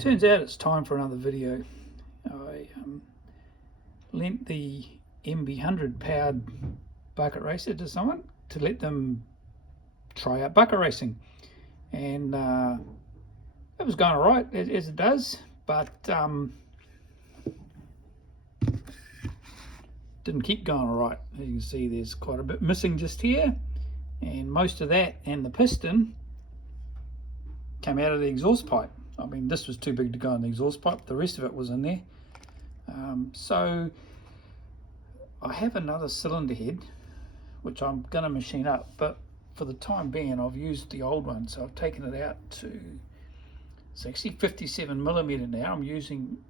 Turns out it's time for another video. I lent the MB100 powered bucket racer to someone to let them try out bucket racing, and it was going alright as it does, but didn't keep going alright. As you can see, there's quite a bit missing just here, and most of that and the piston came out of the exhaust pipe. I mean, this was too big to go in the exhaust pipe, the rest of it was in there. So I have another cylinder head which I'm going to machine up, but for the time being I've used the old one, so I've taken it out to, it's actually 57mm now. I'm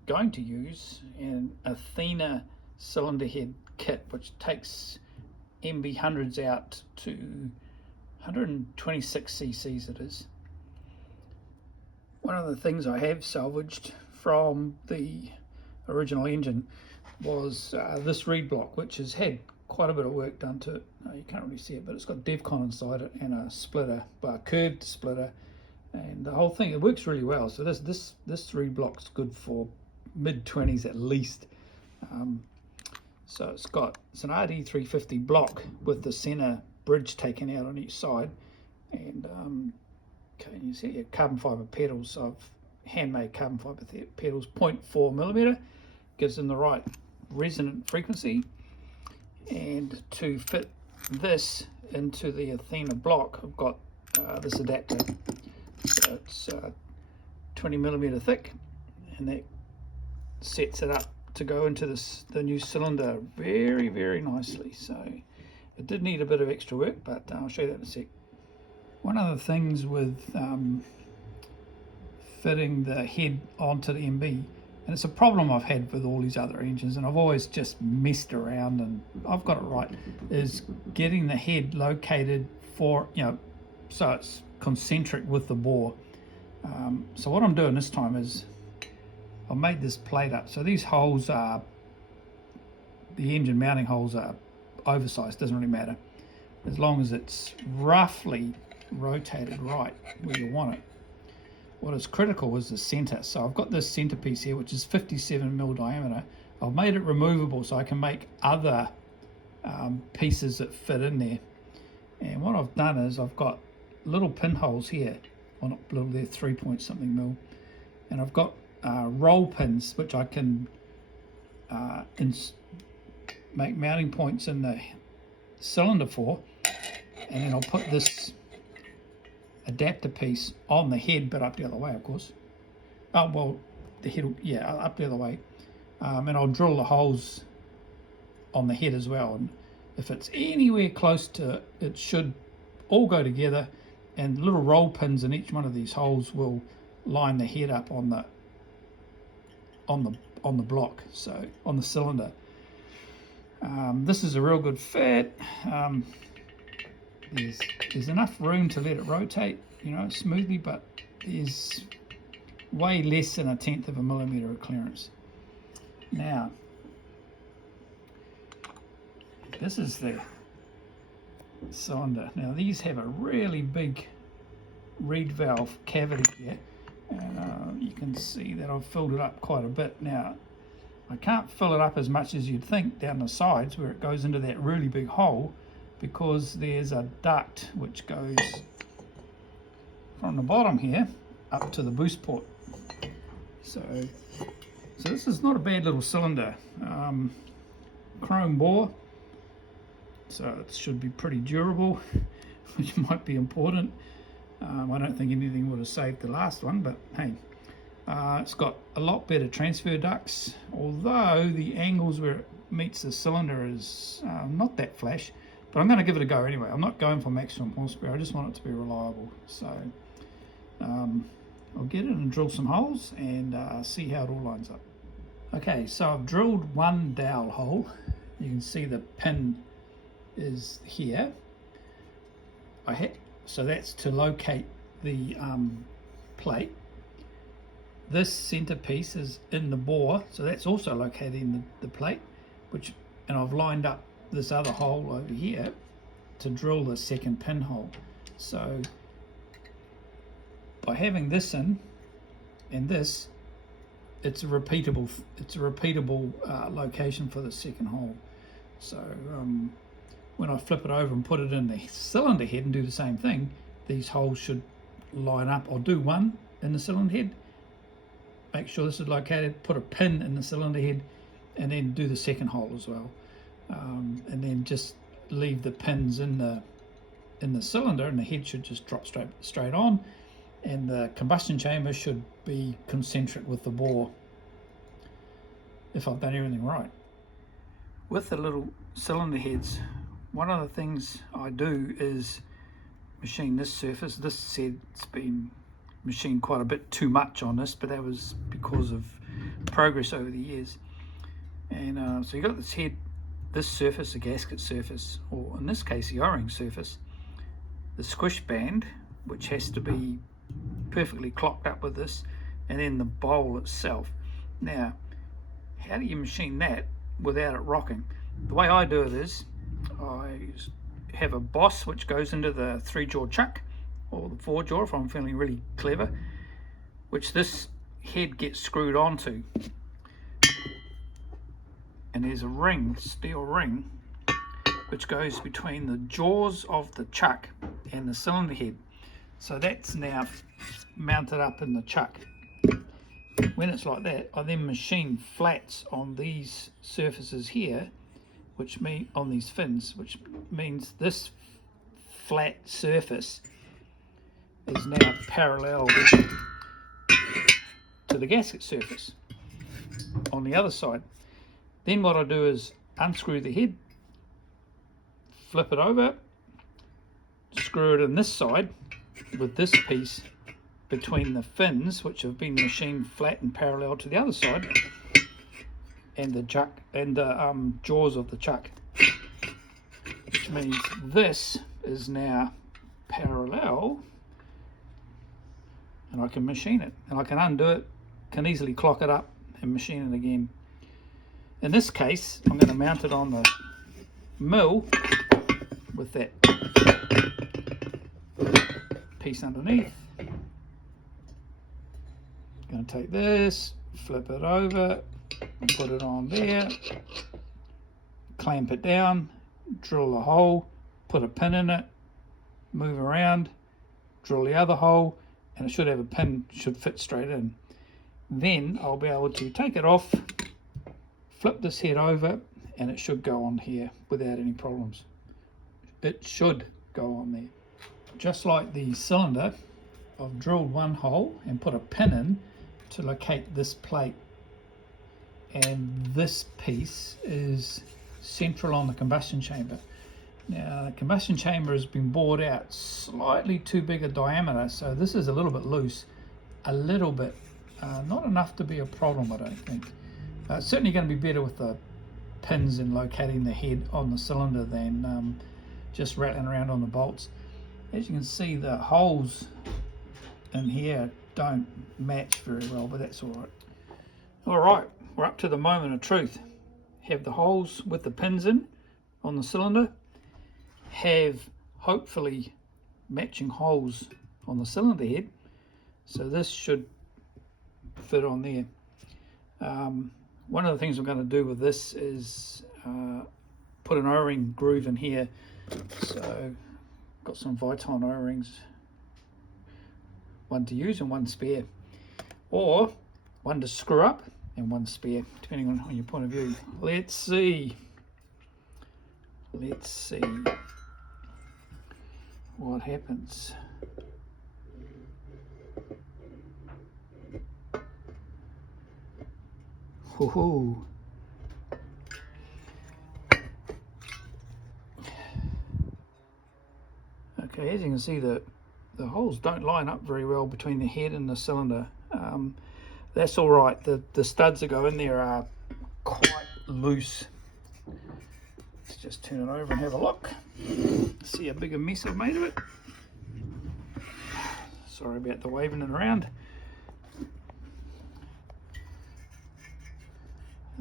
going to use an Athena cylinder head kit, which takes MB100s out to 126 cc's it is. One of the things I have salvaged from the original engine was this reed block, which has had quite a bit of work done to it. You can't really see it, but it's got DevCon inside it and a splitter, a curved splitter, and the whole thing, it works really well. So this reed block's good for mid-20s at least. So it's an RD350 block with the center bridge taken out on each side, and okay, you see your carbon fiber pedals. So I've handmade carbon fiber pedals, 0.4mm, gives them the right resonant frequency. And to fit this into the Athena block, I've got this adapter. So it's 20mm thick, and that sets it up to go into the new cylinder very, very nicely. So it did need a bit of extra work, but I'll show you that in a sec. One of the things with fitting the head onto the MB, and it's a problem I've had with all these other engines, and I've always just messed around and I've got it right, is getting the head located for, so it's concentric with the bore. So what I'm doing this time is I've made this plate up. So these holes are, the engine mounting holes are oversized, doesn't really matter, as long as it's roughly rotated right where you want it. What is critical is the center. So I've got this center piece here, which is 57mm diameter. I've made it removable so I can make other pieces that fit in there. And what I've done is I've got little pinholes here, well, not little, they're 3-point-something mil, and I've got roll pins which I can make mounting points in the cylinder for, and then I'll put this adapter piece on the head, but up the other way, of course. Oh, well, the head, yeah, up the other way. And I'll drill the holes on the head as well. And if it's anywhere close to it, it should all go together, and little roll pins in each one of these holes will line the head up on the block, so on the cylinder. This is a real good fit. There's enough room to let it rotate, smoothly, but there's way less than 1/10 of a millimeter of clearance. Now, this is the cylinder. Now these have a really big reed valve cavity here, and you can see that I've filled it up quite a bit. Now, I can't fill it up as much as you'd think down the sides where it goes into that really big hole, because there's a duct which goes from the bottom here up to the boost port. So this is not a bad little cylinder. Chrome bore, so it should be pretty durable, which might be important. I don't think anything would have saved the last one, but hey, it's got a lot better transfer ducts, although the angles where it meets the cylinder is not that flash. But I'm going to give it a go anyway. I'm not going for maximum horsepower, I just want it to be reliable. So I'll get it and drill some holes and see how it all lines up. Okay, so I've drilled one dowel hole. You can see the pin is here. So that's to locate the plate. This center piece is in the bore, so that's also locating the plate, and I've lined up this other hole over here to drill the second pinhole. So by having this in and this, it's a repeatable location for the second hole. So when I flip it over and put it in the cylinder head and do the same thing, these holes should line up. I'll do one in the cylinder head, make sure this is located, put a pin in the cylinder head, and then do the second hole as well, and then just leave the pins in the cylinder, and the head should just drop straight on, and the combustion chamber should be concentric with the bore, if I've done everything right. With the little cylinder heads, one of the things I do is machine this surface. This set's been machined quite a bit too much on this, but that was because of progress over the years. And so you got this head, this surface, the gasket surface, or in this case the O-ring surface, the squish band, which has to be perfectly clocked up with this, and then the bowl itself. Now, how do you machine that without it rocking? The way I do it is I have a boss which goes into the 3-jaw chuck, or the 4-jaw if I'm feeling really clever, which this head gets screwed onto, and there's a ring, steel ring, which goes between the jaws of the chuck and the cylinder head. So that's now mounted up in the chuck. When it's like that, I then machine flats on these surfaces here, which mean on these fins, which means this flat surface is now parallel to the gasket surface on the other side. Then what I do is unscrew the head, flip it over, screw it in this side with this piece between the fins, which have been machined flat and parallel to the other side, and the chuck and the jaws of the chuck, which means this is now parallel, and I can machine it, and I can undo it, can easily clock it up and machine it again. In this case, I'm going to mount it on the mill with that piece underneath. Going to take this, flip it over, and put it on there, clamp it down, drill the hole, put a pin in it, move around, drill the other hole, and it should have a pin, should fit straight in. Then I'll be able to take it off, flip this head over, and it should go on here without any problems. It should go on there. Just like the cylinder, I've drilled one hole and put a pin in to locate this plate, and this piece is central on the combustion chamber. Now the combustion chamber has been bored out slightly too big a diameter, so this is a little bit loose, a little bit, not enough to be a problem, I don't think. It's certainly going to be better with the pins in locating the head on the cylinder than just rattling around on the bolts. As you can see, the holes in here don't match very well, but that's all right. All right, we're up to the moment of truth. Have the holes with the pins in on the cylinder, have hopefully matching holes on the cylinder head, so this should fit on there. One of the things I'm going to do with this is put an O-ring groove in here. So got some Viton O-rings, one to use and one spare, or one to screw up and one spare, depending on your point of view. Let's see what happens. Hoo-hoo. Okay, as you can see, the holes don't line up very well between the head and the cylinder. That's all right. The studs that go in there are quite loose. Let's just turn it over and have a look. See how big a mess I've made of it. Sorry about the waving it around.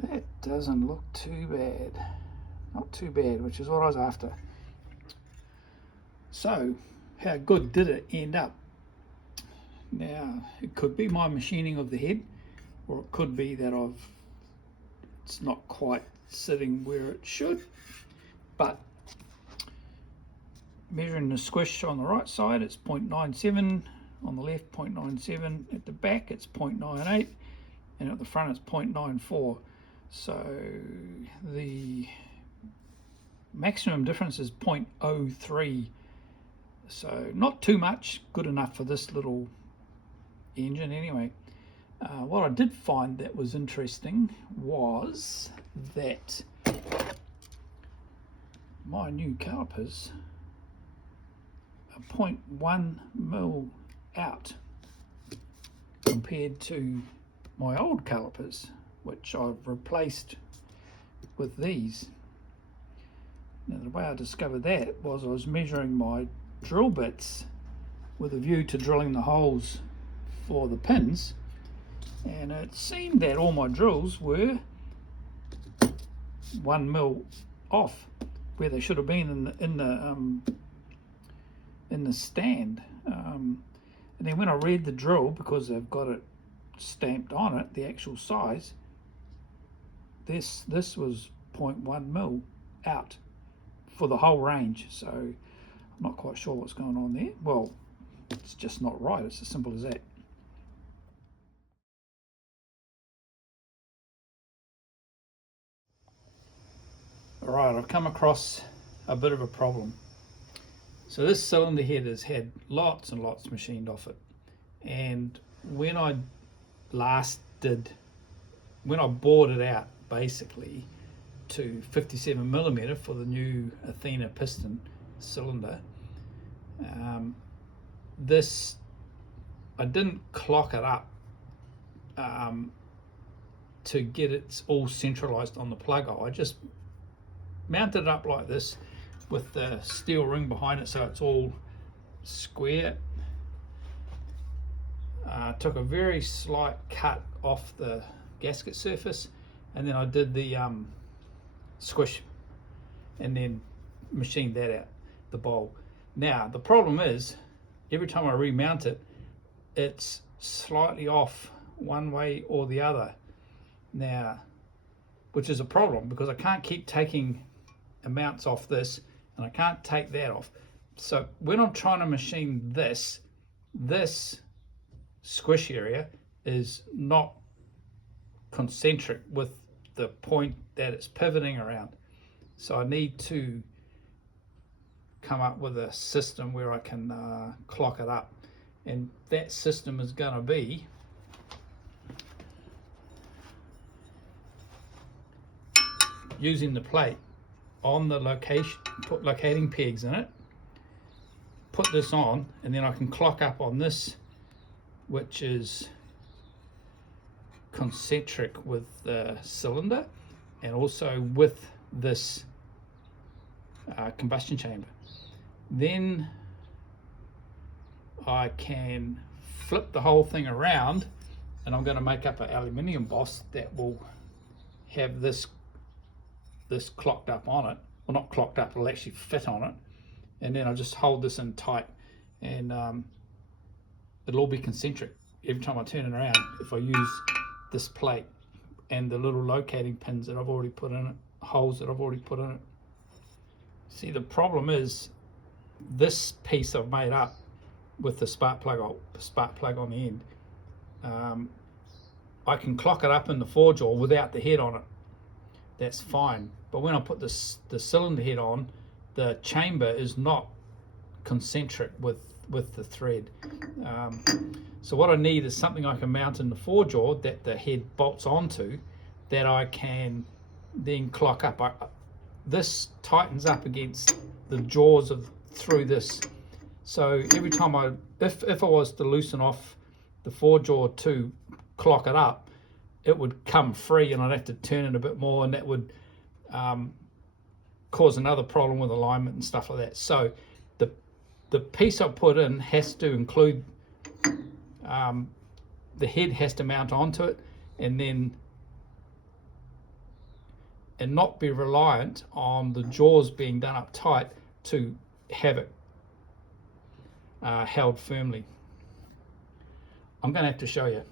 That doesn't look too bad. Not too bad, which is what I was after. So, how good did it end up? Now, it could be my machining of the head, or it could be that it's not quite sitting where it should. But measuring the squish on the right side, it's 0.97, on the left 0.97, at the back it's 0.98, and at the front it's 0.94. So the maximum difference is 0.03. So not too much, good enough for this little engine anyway. What I did find that was interesting was that my new calipers are 0.1 mil out compared to my old calipers, which I've replaced with these. Now the way I discovered that was I was measuring my drill bits with a view to drilling the holes for the pins, and it seemed that all my drills were 1 mil off where they should have been in the stand. And then when I read the drill, because they've got it stamped on it, the actual size, this was 0.1 mil out for the whole range. So I'm not quite sure what's going on there. Well, it's just not right. It's as simple as that. All right, I've come across a bit of a problem. So this cylinder head has had lots and lots machined off it, and when I bored it out basically to 57mm for the new Athena piston cylinder, I didn't clock it up to get it all centralized on the plug hole. I just mounted it up like this with the steel ring behind it so it's all square. Took a very slight cut off the gasket surface, and then I did the squish and then machined that out, the bowl. Now the problem is every time I remount it, it's slightly off one way or the other now, which is a problem because I can't keep taking amounts off this and I can't take that off. So when I'm trying to machine this squish area is not concentric with the point that it's pivoting around. So I need to come up with a system where I can clock it up, and that system is going to be using the plate on the location, put locating pegs in it, put this on, and then I can clock up on this, which is concentric with the cylinder and also with this combustion chamber. Then I can flip the whole thing around, and I'm going to make up an aluminium boss that will have this clocked up on it. Well, not clocked up, it'll actually fit on it, and then I'll just hold this in tight, and it'll all be concentric every time I turn it around if I use this plate and the little locating pins that I've already put in it, holes that I've already put in it. See, the problem is this piece I've made up with the spark plug on the end. I can clock it up in the forge jaw without the head on it. That's fine. But when I put the cylinder head on, the chamber is not concentric with the thread. So what I need is something I can mount in the forge jaw that the head bolts onto, that I can then clock up. This tightens up against the jaws through this. So every time if I was to loosen off the forge jaw to clock it up, it would come free and I'd have to turn it a bit more, and that would cause another problem with alignment and stuff like that. So the piece I put in has to include, the head has to mount onto it, and not be reliant on the jaws being done up tight to have it held firmly. I'm going to have to show you.